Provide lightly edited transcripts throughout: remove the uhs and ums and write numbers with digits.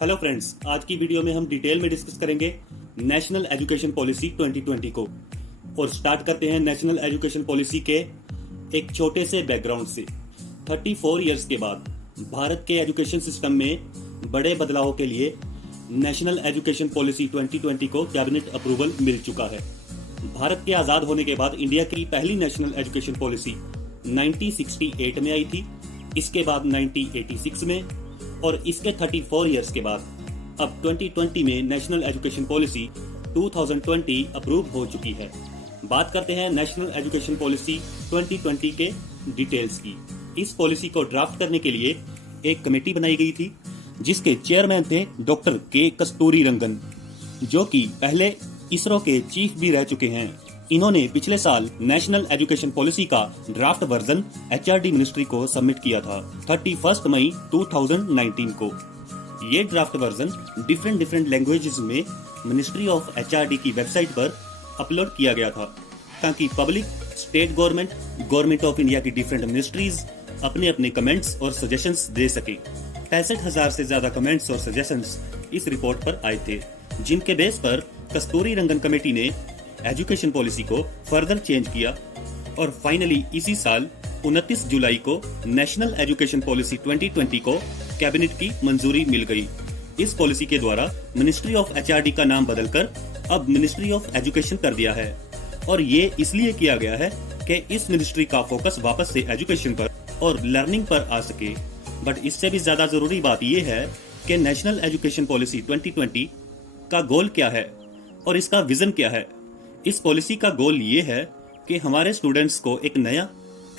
Hello friends, आज की video में हम डिटेल में डिस्कस करेंगे नेशनल एजुकेशन पॉलिसी 2020 को। और स्टार्ट करते हैं नेशनल एजुकेशन पॉलिसी के एक छोटे से बैकग्राउंड से। 34 इयर्स के बाद भारत के एजुकेशन सिस्टम में बड़े बदलावों के लिए नेशनल एजुकेशन पॉलिसी 2020 को कैबिनेट अप्रूवल मिल चुका है। भारत के आज़ाद होने के बाद इंडिया की पहली नेशनल एजुकेशन पॉलिसी 1968 में आई थी, इसके बाद 1986 में, और इसके 34 इयर्स के बाद अब 2020 में नेशनल एजुकेशन पॉलिसी 2020 अप्रूव हो चुकी है। बात करते हैं नेशनल एजुकेशन पॉलिसी 2020 के डिटेल्स की। इस पॉलिसी को ड्राफ्ट करने के लिए एक कमेटी बनाई गई थी, जिसके चेयरमैन थे डॉक्टर के कस्तूरी रंगन, जो कि पहले इसरो के चीफ भी रह चुके हैं। इन्होंने पिछले साल नेशनल एजुकेशन पॉलिसी का ड्राफ्ट वर्जन एचआरडी मिनिस्ट्री को सबमिट किया था 31 मई 2019 को। ये ड्राफ्ट वर्जन डिफरेंट लैंग्वेजेस में मिनिस्ट्री ऑफ एचआरडी की वेबसाइट पर अपलोड किया गया था, ताकि public, state government of India की डिफरेंट मिनिस्ट्रीज अपने अपने कमेंट्स और सजेशंस दे सके। 65,000 से ज्यादा कमेंट्स और सजेशंस इस रिपोर्ट पर आए थे, जिनके बेस पर कस्तूरी रंगन कमेटी ने एजुकेशन पॉलिसी को फर्दर चेंज किया और फाइनली इसी साल 29 जुलाई को नेशनल एजुकेशन पॉलिसी 2020 को कैबिनेट की मंजूरी मिल गई। इस पॉलिसी के द्वारा मिनिस्ट्री ऑफ एचआरडी का नाम बदलकर अब मिनिस्ट्री ऑफ एजुकेशन कर दिया है, और ये इसलिए किया गया है कि इस मिनिस्ट्री का फोकस वापस से एजुकेशन पर और लर्निंग पर आ सके। बट इससे भी ज्यादा जरूरी बात यह है कि नेशनल एजुकेशन पॉलिसी 2020 का गोल क्या है और इसका विजन क्या है। इस पॉलिसी का गोल ये है कि हमारे स्टूडेंट्स को एक नया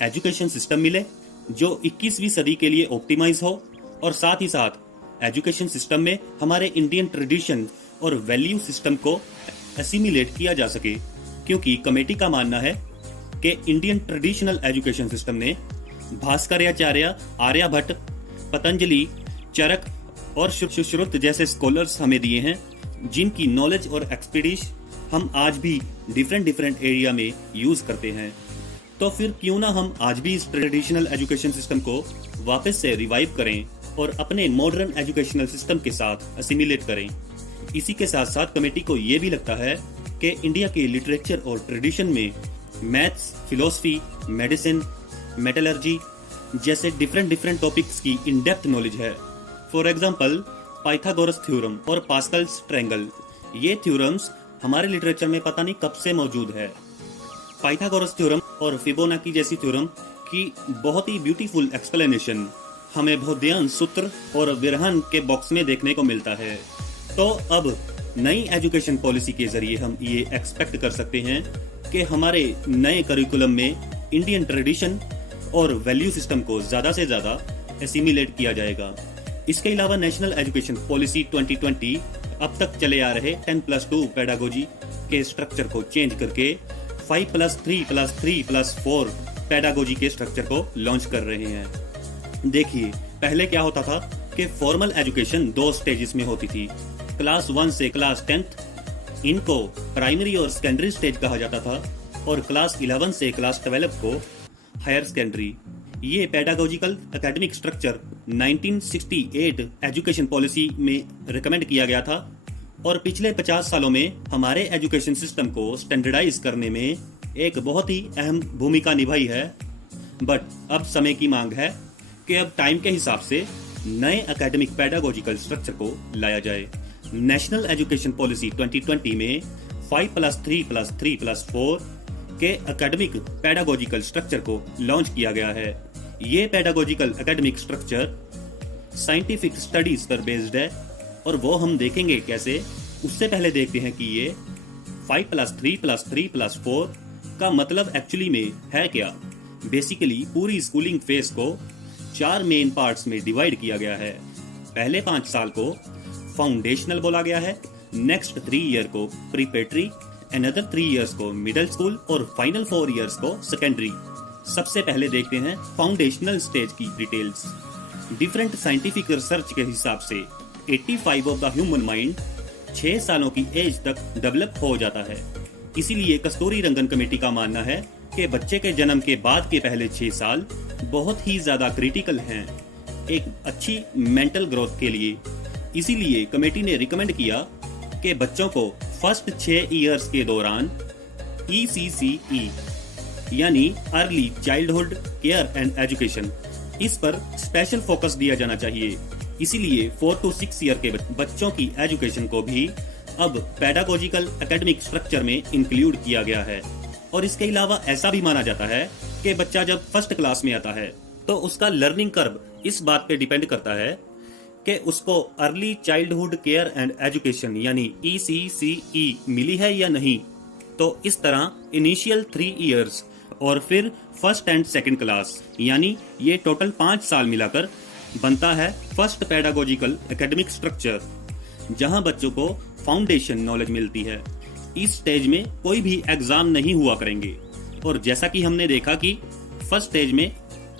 एजुकेशन सिस्टम मिले जो 21वीं सदी के लिए ऑप्टिमाइज हो, और साथ ही साथ एजुकेशन सिस्टम में हमारे इंडियन ट्रेडिशन और वैल्यू सिस्टम को एसिमिलेट किया जा सके। क्योंकि कमेटी का मानना है कि इंडियन ट्रेडिशनल एजुकेशन सिस्टम ने भास्कराचार्य, आर्यभट्ट, पतंजलि, चरक और सुश्रुत जैसे स्कॉलर्स हमें दिए हैं, जिनकी नॉलेज और एक्सपर्टीज हम आज भी डिफरेंट एरिया में यूज करते हैं। तो फिर क्यों ना हम आज भी इस ट्रेडिशनल एजुकेशन सिस्टम को वापस से रिवाइव करें और अपने मॉडर्न एजुकेशनल सिस्टम के साथ असिमिलेट करें। इसी के साथ साथ कमेटी को ये भी लगता है कि इंडिया के लिटरेचर और ट्रेडिशन में मैथ्स, फिलोसफी, मेडिसिन, मेटलर्जी जैसे डिफरेंट टॉपिक्स की इन डेप्थ नॉलेज है। फॉर एग्जाम्पल पाइथागोरस थ्योरम और पास्कल्स ट्रायंगल, ये थ्योरम्स हमारे लिटरेचर में पता नहीं कब से मौजूद है। पाइथागोरस थ्योरम और फिबोनाची जैसी थ्योरम की बहुत ही ब्यूटीफुल एक्सप्लेनेशन हमें भौतिक सूत्र और विरहन के बॉक्स में देखने को मिलता है। तो अब नई एजुकेशन पॉलिसी के जरिए हम ये एक्सपेक्ट कर सकते हैं कि हमारे नए करिकुलम में इंडियन ट्रेडिशन और वैल्यू सिस्टम को ज्यादा से ज्यादा एसिमिलेट किया जाएगा। इसके अलावा नेशनल एजुकेशन पॉलिसी 2020 अब तक चले आ रहे 10+2 पेडागोजी के स्ट्रक्चर को चेंज करके 5+3+3+4 पेडागोजी के स्ट्रक्चर को लॉन्च कर रहे हैं। देखिए, पहले क्या होता था कि फॉर्मल एजुकेशन 2 स्टेजेस में होती थी। क्लास 1 से क्लास 10 इनको प्राइमरी और सेकेंडरी स्टेज कहा जाता था, और क्लास 11 से क्लास 12 को हायर सेकेंडरी। ये pedagogical academic structure 1968 education policy में रिकमेंड किया गया था, और पिछले 50 सालों में हमारे एजुकेशन सिस्टम को स्टैंडर्डाइज करने में एक बहुत ही अहम भूमिका निभाई है। बट अब समय की मांग है कि अब टाइम के हिसाब से नए एकेडमिक पेडागोजिकल स्ट्रक्चर को लाया जाए। नेशनल एजुकेशन पॉलिसी 2020 में 5+3+3+4 के एकेडमिक पेडागोजिकल स्ट्रक्चर को लॉन्च किया गया है। ये pedagogical academic structure scientific studies पर बेस्ड है, और वो हम देखेंगे कैसे। उससे पहले देखते हैं कि ये 5+3+3+4 का मतलब एक्चुअली में है क्या। बेसिकली पूरी स्कूलिंग फेज को 4 मेन पार्ट्स में डिवाइड किया गया है। पहले 5 साल को फाउंडेशनल बोला गया है, नेक्स्ट 3 ईयर को प्रीपेटरी, अनदर 3 इयर्स को मिडिल स्कूल, और फाइनल 4 इयर्स को सेकेंडरी। सबसे पहले देखते हैं फाउंडेशनल स्टेज की डिटेल्स। डिफरेंट साइंटिफिक रिसर्च के हिसाब से 85 ऑफ द ह्यूमन माइंड 6 सालों की एज तक डेवलप हो जाता है। इसीलिए कस्तूरी रंगन कमेटी का मानना है कि बच्चे के जन्म के बाद के पहले 6 साल बहुत ही ज्यादा क्रिटिकल हैं एक अच्छी मेंटल ग्रोथ के लिए, इसीलिए कमेटी ने रिकमेंड किया कि बच्चों को फर्स्ट 6 ईयर्स के दौरान ECCE यानी early childhood care and education, इस पर स्पेशल फोकस दिया जाना चाहिए। इसीलिए 4 to 6 ईयर के बच्चों की एजुकेशन को भी अब पेडागोजिकल एकेडमिक स्ट्रक्चर में इंक्लूड किया गया है। और इसके अलावा ऐसा भी माना जाता है कि बच्चा जब फर्स्ट क्लास में आता है तो उसका लर्निंग कर्व इस बात पे डिपेंड करता है कि उसको early childhood care and education यानी ECCE मिली है या नहीं। तो इस तरह इनिशियल 3 इयर्स और फिर फर्स्ट एंड सेकंड क्लास यानी ये टोटल 5 साल मिलाकर बनता है फर्स्ट पेडागोजिकल एकेडमिक स्ट्रक्चर, जहां बच्चों को फाउंडेशन नॉलेज मिलती है। इस स्टेज में कोई भी एग्जाम नहीं हुआ करेंगे और जैसा कि हमने देखा कि फर्स्ट स्टेज में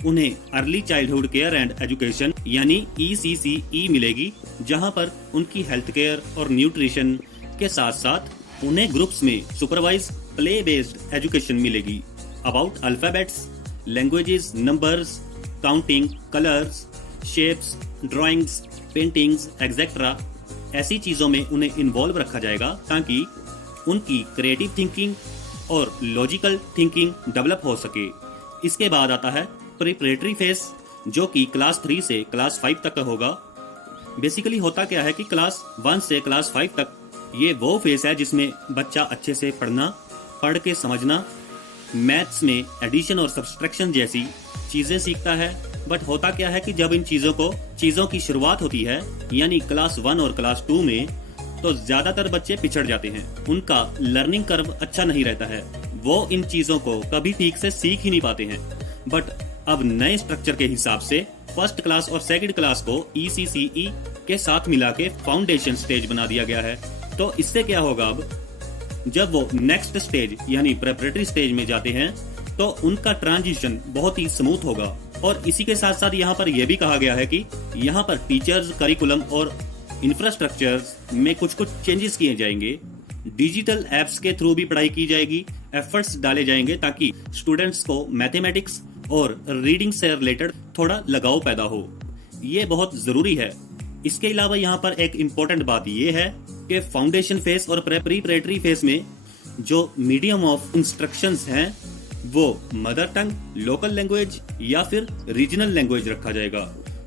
उन्हें early childhood care and education यानी ECCE मिलेगी, जहां पर उनकी हेल्थ केयर और न्यूट्रिशन के साथ साथ उन्हें ग्रुप्स में सुपरवाइज प्ले बेस्ड एजुकेशन मिलेगी about alphabets, languages, numbers, counting, colours, shapes, drawings, paintings etcetera. ऐसी चीजों में उन्हें इन्वॉल्व रखा जाएगा ताकि उनकी क्रिएटिव थिंकिंग और लॉजिकल थिंकिंग डेवलप हो सके। इसके बाद आता है प्रिपरेटरी फेज, जो कि क्लास 3 से क्लास 5 तक का होगा। बेसिकली होता क्या है कि क्लास 1 से क्लास 5 तक ये वो फेज है जिसमें बच्चा अच्छे से पढ़ के समझना, मैथ्स में एडिशन और सब्सट्रैक्शन जैसी चीजें सीखता है। बट होता क्या है कि जब इन चीजों की शुरुआत होती है यानी क्लास 1 और क्लास 2 में, तो ज्यादातर बच्चे पिछड़ जाते हैं। उनका लर्निंग कर्व अच्छा नहीं रहता है, वो इन चीजों को कभी ठीक से सीख ही नहीं पाते हैं। बट अब नए स्ट्रक्चर के हिसाब से फर्स्ट क्लास और सेकंड क्लास को ECCE के साथ मिला के फाउंडेशन स्टेज बना दिया गया है। तो इससे क्या होगा, अब जब वो नेक्स्ट स्टेज यानी प्रिपरेटरी स्टेज में जाते हैं तो उनका ट्रांजिशन बहुत ही स्मूथ होगा। और इसी के साथ साथ यहाँ पर यह भी कहा गया है कि यहाँ पर टीचर्स, करिकुलम और इंफ्रास्ट्रक्चर में कुछ चेंजेस किए जाएंगे। डिजिटल एप्स के थ्रू भी पढ़ाई की जाएगी, एफर्ट्स डाले जाएंगे ताकि स्टूडेंट्स को मैथमेटिक्स और रीडिंग से रिलेटेड थोड़ा लगाव पैदा हो। ये बहुत जरूरी है। इसके अलावा यहाँ पर एक इम्पोर्टेंट बात ये है कि फाउंडेशन फेज और प्रिपरेटरी फेज में जो मीडियम ऑफ इंस्ट्रक्शंस हैं वो मदर टंग, लोकल लैंग्वेज या फिर रीजनल लैंग्वेज रखा जाएगा।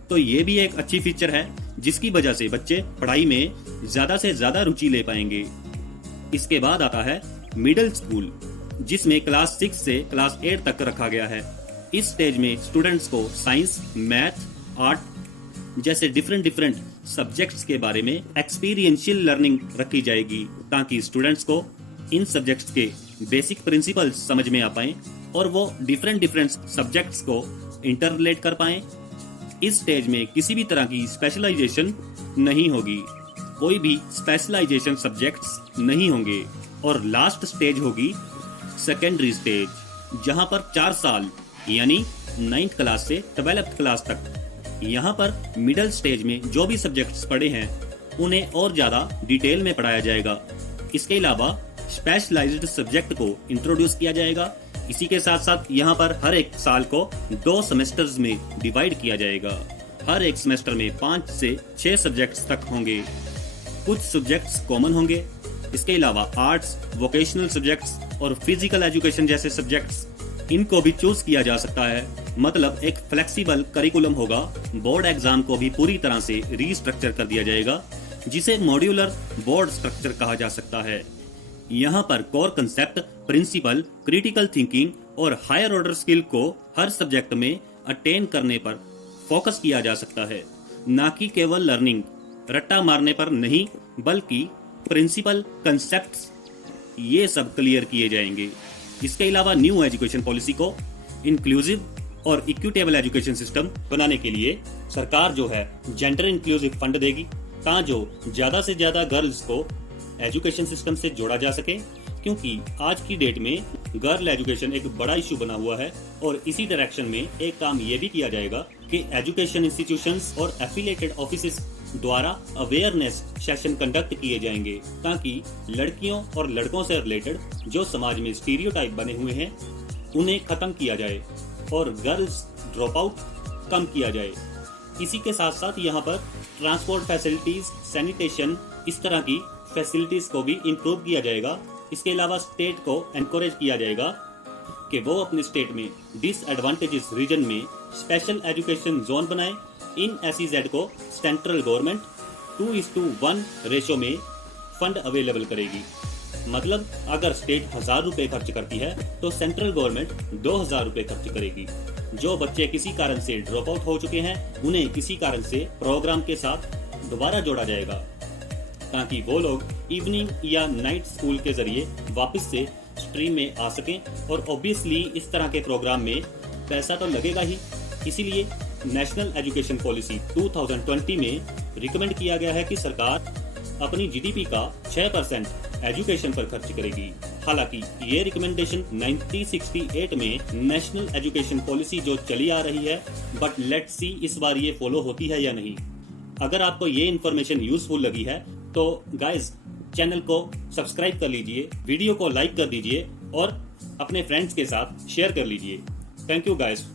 तो ये भी एक अच्छी फीचर है जिसकी वजह से बच्चे पढ़ाई में ज्यादा से ज्यादा रुचि ले पाएंगे। इसके बाद आता है मिडिल स्कूल, जिसमें क्लास 6 से क्लास 8 तक रखा गया है। इस स्टेज में स्टूडेंट्स को साइंस, मैथ, आर्ट जैसे डिफरेंट सब्जेक्ट्स के बारे में एक्सपीरियंशियल लर्निंग रखी जाएगी ताकि स्टूडेंट्स को इन सब्जेक्ट्स के बेसिक प्रिंसिपल्स समझ में आ पाए और वो डिफरेंट सब्जेक्ट्स को इंटररिलेट कर पाए। इस स्टेज में किसी भी तरह की स्पेशलाइजेशन नहीं होगी, कोई भी स्पेशलाइजेशन सब्जेक्ट्स नहीं होंगे। और लास्ट स्टेज होगी सेकेंडरी स्टेज, जहां पर 4 साल यानी 9th क्लास से 12th क्लास तक यहाँ पर मिडिल स्टेज में जो भी सब्जेक्ट्स पढ़े हैं उन्हें और ज्यादा डिटेल में पढ़ाया जाएगा। इसके अलावा स्पेशलाइज्ड सब्जेक्ट को इंट्रोड्यूस किया जाएगा। इसी के साथ साथ यहाँ पर हर एक साल को 2 सेमेस्टर्स में डिवाइड किया जाएगा। हर एक सेमेस्टर में 5 से 6 सब्जेक्ट्स तक होंगे। कुछ सब्जेक्ट्स कॉमन होंगे। इसके अलावा आर्ट्स, वोकेशनल सब्जेक्ट्स और फिजिकल एजुकेशन जैसे सब्जेक्ट्स, इनको भी चूज किया जा सकता है। मतलब एक फ्लेक्सिबल करिकुलम होगा। बोर्ड एग्जाम को भी पूरी तरह से रीस्ट्रक्चर कर दिया जाएगा, जिसे मॉड्यूलर बोर्ड स्ट्रक्चर कहा जा सकता है। यहाँ पर core concept, principle, critical thinking और हायर ऑर्डर स्किल को हर सब्जेक्ट में अटेन करने पर फोकस किया जा सकता है, ना कि केवल लर्निंग रट्टा मारने पर नहीं, बल्कि प्रिंसिपल, कंसेप्ट्स ये सब क्लियर किए जाएंगे। इसके अलावा न्यू एजुकेशन पॉलिसी को इंक्लूसिव और इक्विटेबल एजुकेशन सिस्टम बनाने के लिए सरकार जो है जेंडर इंक्लूसिव फंड देगी, ताकि जो ज्यादा से ज्यादा गर्ल्स को एजुकेशन सिस्टम से जोड़ा जा सके, क्योंकि आज की डेट में गर्ल एजुकेशन एक बड़ा इशू बना हुआ है। और इसी डायरेक्शन में एक काम ये भी किया जाएगा कि एजुकेशन इंस्टीट्यूशंस और एफिलिएटेड ऑफिसेस द्वारा अवेयरनेस सेशन कंडक्ट किए जाएंगे, ताकि लड़कियों और लड़कों से रिलेटेड जो समाज में स्टीरियोटाइप बने हुए हैं उन्हें खत्म किया जाए और गर्ल्स ड्रॉप आउट कम किया जाए। इसी के साथ साथ यहाँ पर ट्रांसपोर्ट फैसिलिटीज, सैनिटेशन, इस तरह की फैसिलिटीज को भी इम्प्रूव किया जाएगा। इसके अलावा स्टेट को एनकरेज किया जाएगा कि वो अपने स्टेट में डिसएडवांटेजेस रीजन में स्पेशल एजुकेशन जोन बनाए। इन SEZ को सेंट्रल गवर्नमेंट 2:1 रेशो में फंड अवेलेबल करेगी। मतलब अगर स्टेट 1000 रुपए खर्च करती है तो सेंट्रल गवर्नमेंट 2000 रुपए खर्च करेगी। जो बच्चे किसी कारण से ड्रॉप आउट हो चुके हैं उन्हें किसी कारण से प्रोग्राम के साथ दोबारा जोड़ा जाएगा ताकि वो लोग इवनिंग या नाइट स्कूल के जरिए वापस से स्ट्रीम में आ सकें। और ऑब्वियसली इस तरह के प्रोग्राम में पैसा तो लगेगा ही, इसीलिए नेशनल एजुकेशन पॉलिसी 2020 में रिकमेंड किया गया है कि सरकार अपनी GDP का 6% एजुकेशन पर खर्च करेगी। हालांकि ये रिकमेंडेशन 1968 में नेशनल एजुकेशन पॉलिसी जो चली आ रही है, बट लेट्स सी इस बार ये फॉलो होती है या नहीं। अगर आपको ये इन्फॉर्मेशन यूजफुल लगी है तो गाइज चैनल को सब्सक्राइब कर लीजिए, वीडियो को लाइक कर दीजिए और अपने फ्रेंड्स के साथ शेयर कर लीजिए। Thank you guys.